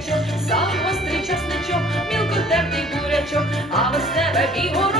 бурячок, сам гострий часничок, мілкотепний бурячок, а тебе і горо